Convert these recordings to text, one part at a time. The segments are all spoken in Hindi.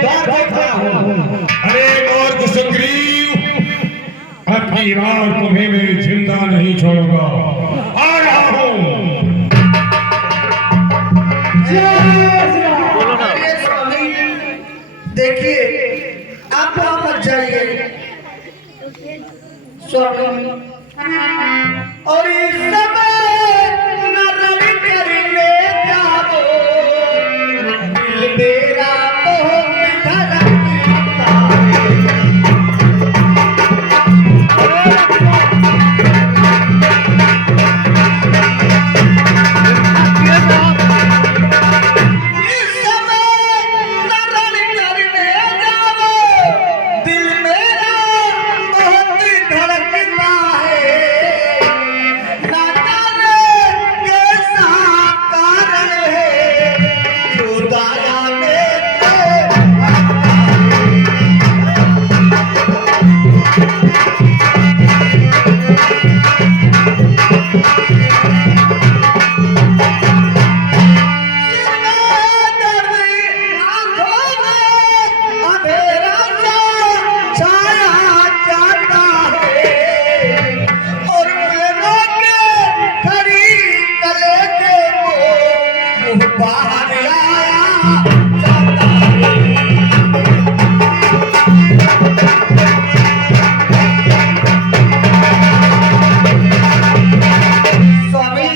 द्वार देख रहा हूँ। अरे मूर्ख सुग्रीव, अब की बार तुम्हें मैं जिंदा नहीं छोड़ूंगा। आ रहा हूँ। देखिए आप मत जाइए स्वामी, और इस समय न रवि करिए जाओ, दिल मेरा बहुत धड़कता है। इस समय न रवि करिए जाओ, दिल मेरा बहुत धड़कता है। ना जाने कैसा कारण है, जो दाया में अंधेरा छाया जाता है, और मेरों के खड़ी कलेजे को मुँह बाहर आया जाता है। स्वामी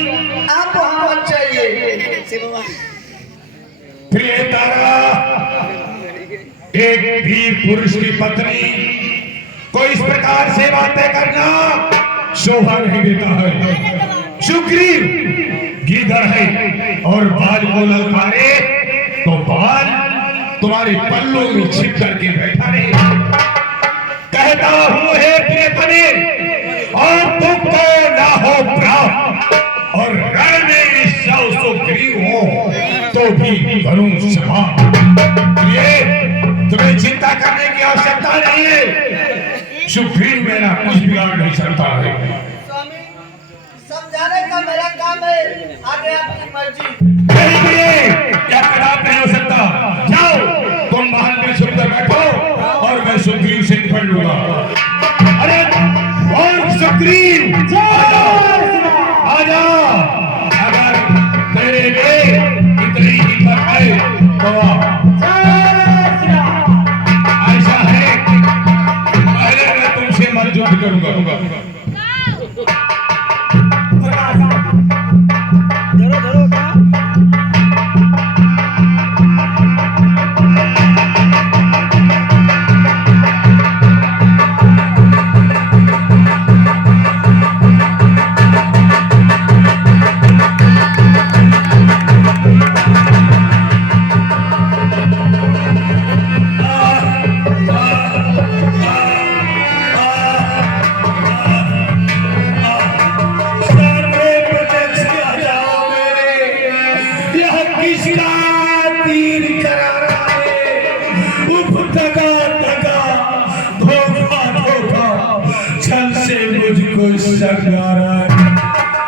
आप वहाँ मत जाइए। प्रिय तारा, एक वीर पुरुष की पत्नी को इस प्रकार से बातें करना शोभा नहीं देता है। सुग्रीव गीदड़ है और बाल को ललकारे तो बाल तुम्हारे पल्लों में छिप करके बैठा रहे। कहता हूं हे प्रियतमे, और तुमको ना हो प्राप्त, और रण में सौ सुग्रीव हो तो भी करूं क्षमा। ये तुम्हें चिंता करने की आवश्यकता नहीं है। सुग्रीव मेरा कुछ बिगाड़ नहीं सकता है। स्वामी समझाने का मेरा काम है, आगे आपकी मर्जी। क्या खराब नहीं हो सकता। जाओ तुम महल में सुनकर बैठो और मैं सुग्रीव से निपट लूंगा। अरे और सुग्रीव आजा, अगर तेरे में इतनी हिम्मत है तो ऐसा है, पहले मैं तुमसे मरजुद करूंगा।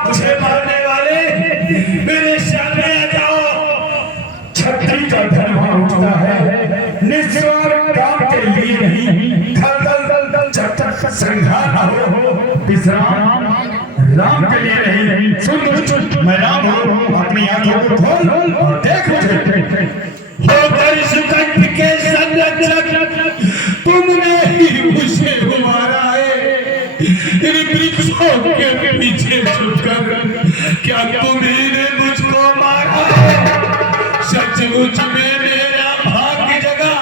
मुझे मारने वाले मेरे सामने आ जाओ। छत्री का धर्म उठता है, निस्वार्थ काम के लिए नहीं। जब तक संघार हो विश्राम राम के लिए नहीं। सुन मैं राम हूँ, अपनी आंखों को खोल और देख मुझे। हो परिशुकंठ के संरक्षक, तुमने ही मुझे मारा है। इन वृक्षों के पीछे छुपकर क्या तुम्ही ने मुझको मारा है? सचमुच में मेरा भाग्य जगा,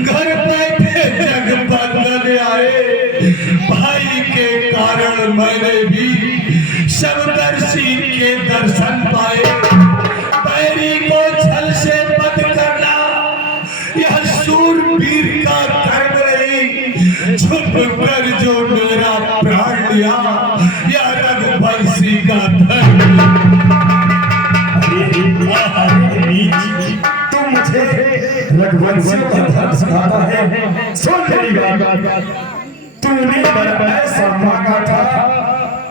घर बैठे जग बदल आए। भाई के कारण मैंने भी समदर्शी के दर्शन पाए। पैरी को छल से बंद करना यह शूरवीर का धर्म नहीं। छुप कर जो मेरा प्राण लिया यह रघुवंशी का धर्म। तू मुझे रघुवंशियों का धर्म सिखाता है। सुन मेरी बात, तूने ऐसा मांगा था,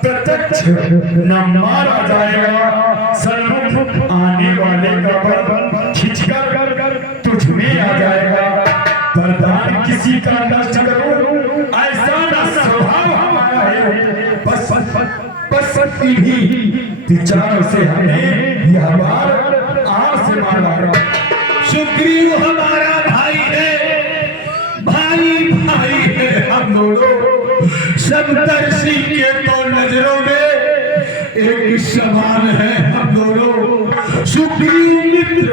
प्रत्यक्ष न मारा जाएगा। सन्मुख आने वाले का बल खिंचकर तुझ में आ जाएगा। विचार से हमें यह बार आर से मारा। सुग्रीव हमारा भाई है, भाई भाई है हम दोनों। सप्तर्षि के तो नजरों में एक समान है हम दोनों। सुग्रीव मित्र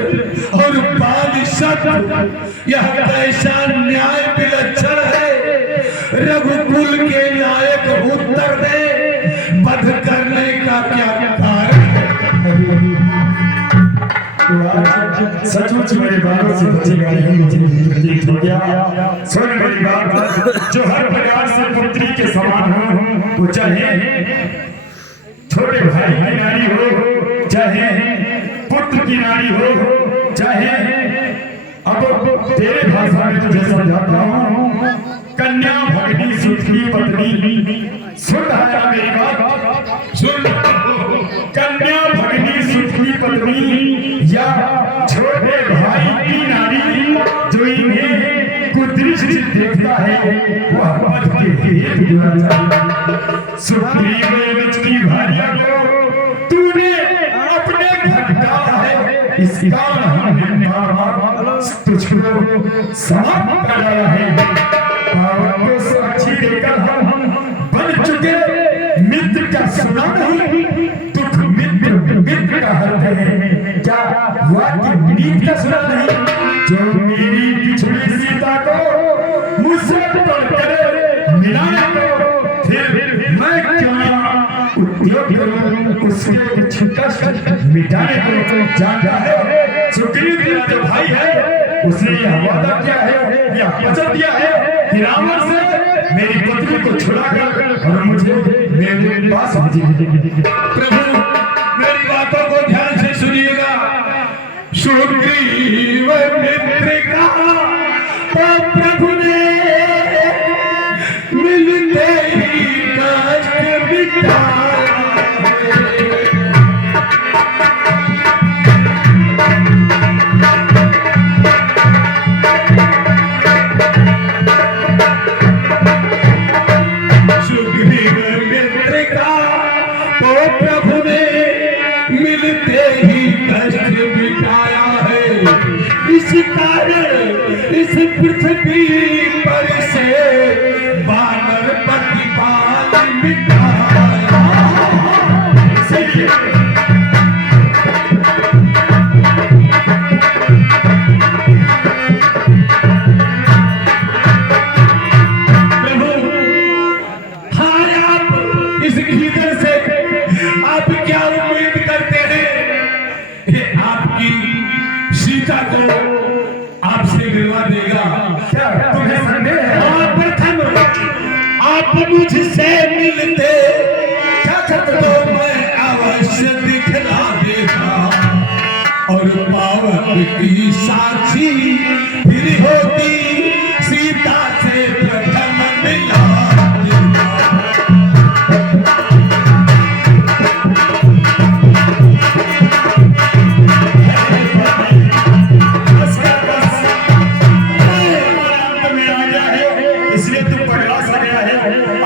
और बाली शत्रु, यह कैसा न्याय विलक्षण है। रघुकुल के नायक उत्तर दे, वध करने का क्या कारण है। सचमुच मेरी बातों से बचेगा नहीं, मुझे प्रतीत हो गया। सुन मेरी बात, जो हर प्रकार से पुत्री के समान हो, वो चाहे छोटे भाई की नारी हो, चाहे पुत्र की नारी हो, चाहे अब तेरे भाषा में तुझे समझाता हूँ, कन्या भगनी सुत की पत्नी। सुन रहा मेरी बात, सुन। कन्या भगनी सुत की पत्नी या छोटे भाई की नारी, जो इन्हें कुदृष्टि देखता है, वह पद के हेतु जुड़ा चाहिए। सुग्रीव की भार्या को तूने अपने घर डाला है, इस कारण हमने बार-बार तुझको समाप्त कर डाला है। पावन को साक्षी देकर हम बन चुके मित्र का सुना नहीं, दुख मित्र का हर्ष है। क्या वाक्य विनीत का सुना नहीं, जो मेरी बिछड़ी सीता को मुझसे पढ़कर मिलाया को, फिर मैं क्यों ना उद्योग करूं उसके कुछ कष्ट मिटाने को। जानता है सुग्रीव तेरा जो भाई है, उसने यह वादा किया है, यह वचन दिया है कि रावण से मेरी पत्नी को छुड़ाकर और मुझे मेरे पास भेजेंगे। प्रभु मेरी बातों को ध्यान से सुनिएगा। सुग्रीव मित्र का तो प्रभु ने मिलते ही कष्ट मिटाया। सुग्रीव मित्र का तो प्रभु ने मिलते ही कष्ट मिटाया है। इस कारण इस पृथ्वी पर से बानर प्रतिपाल मिटाया। सही है। सीता को आपसे मिलवा देगा। क्या तुम्हें संदेह है? और प्रथम आप मुझसे मिलते तो मैं अवश्य दिखला देगा, और पावन की साक्षी फिर होती सीता से प्रथम मिला देगा।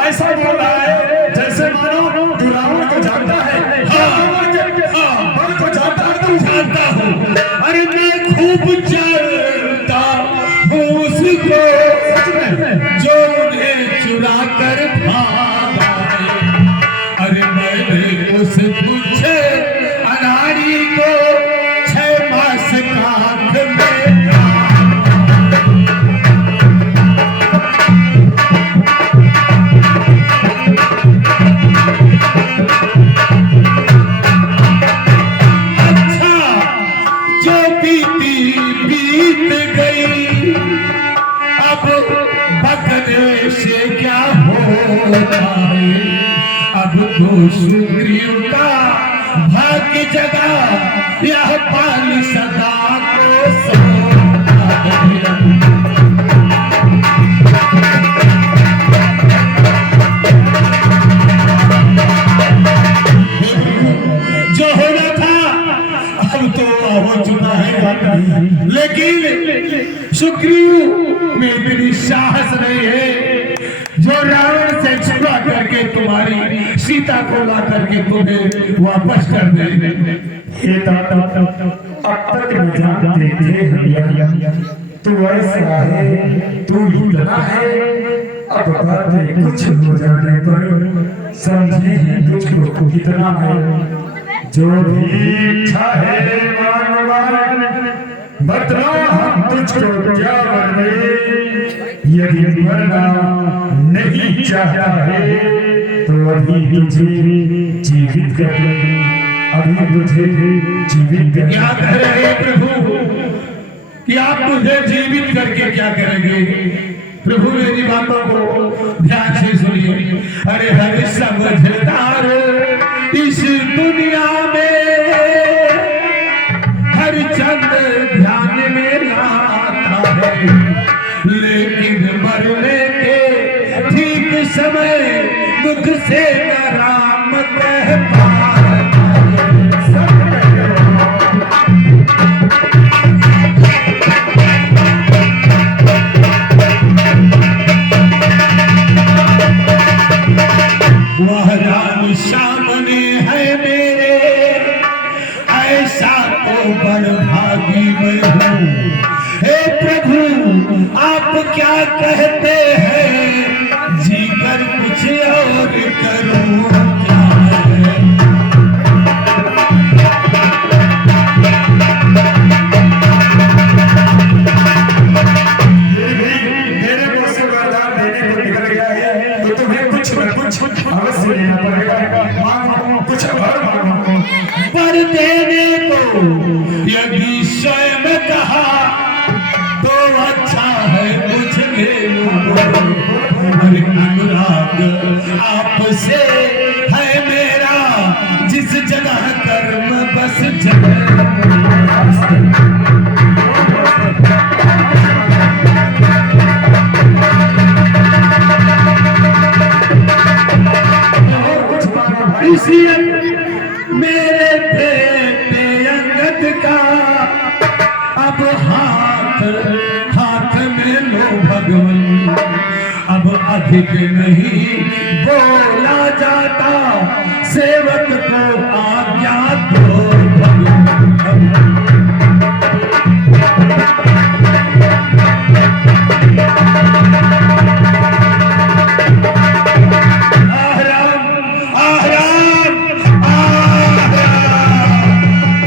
ऐसा बोल रहा है जैसे मानो तू रावण को जानता है। रावण को जानता है, तुम जानता हूँ। अरे मैं खूब जानता हूँ उसको, जो उन्हें चुरा कर भागा है। अरे मैंने उस तुझे अनाड़ी को 6 मास कांध में सुग्रीव का भाग्य जगा, यह पाल सदा को सोता है। जो होना था अब तो हो चुका है, लेकिन सुग्रीव में इतनी साहस नहीं है जो रावण से छुड़ा करके तुम्हारी सीता को ला करके तुम्हें वापस कर दे। हे दाता अब तक न जानते थे हरिया तू ऐसा है तू इतना है अब बातें कुछ हो जाने पर समझे हैं तुझको कितना है जो भी इच्छा है मान बतला हम तुझको क्या बने यदि मरना नहीं चाहता है तो अभी तुझे जीवित कर देंगे अभी तुझे जीवित क्या करेंगे प्रभु कि आप मुझे जीवित करके क्या करेंगे? प्रभु मेरी बातों को ध्यान से सुनिए। अरे हर समझदार इस दुनिया में हर चंद ध्यान में लाता है, लेकिन मरने के ठीक समय मुख से करामत वह राम सामने है मेरे, ऐसा तो बड़भागी मैं हूँ। हे प्रभु आप क्या कहते हैं, जीकर कुछ और करूँ क्या है? मेरे मुंह से वरदान देने को निकल गया है तो तुम्हें कुछ न कुछ अवश्य लेना पड़ेगा। मांगो कुछ और मांगो पर देने को यदि स्वयं कहा तो अच्छा है कुछ ले लो। अरे अनुराग आपसे है मेरा, जिस जगह कर्म बस इसी मेरे बेटे अंगद का अब हाथ में लो भगवान। अब अधिक नहीं बोला जाता, सेवक को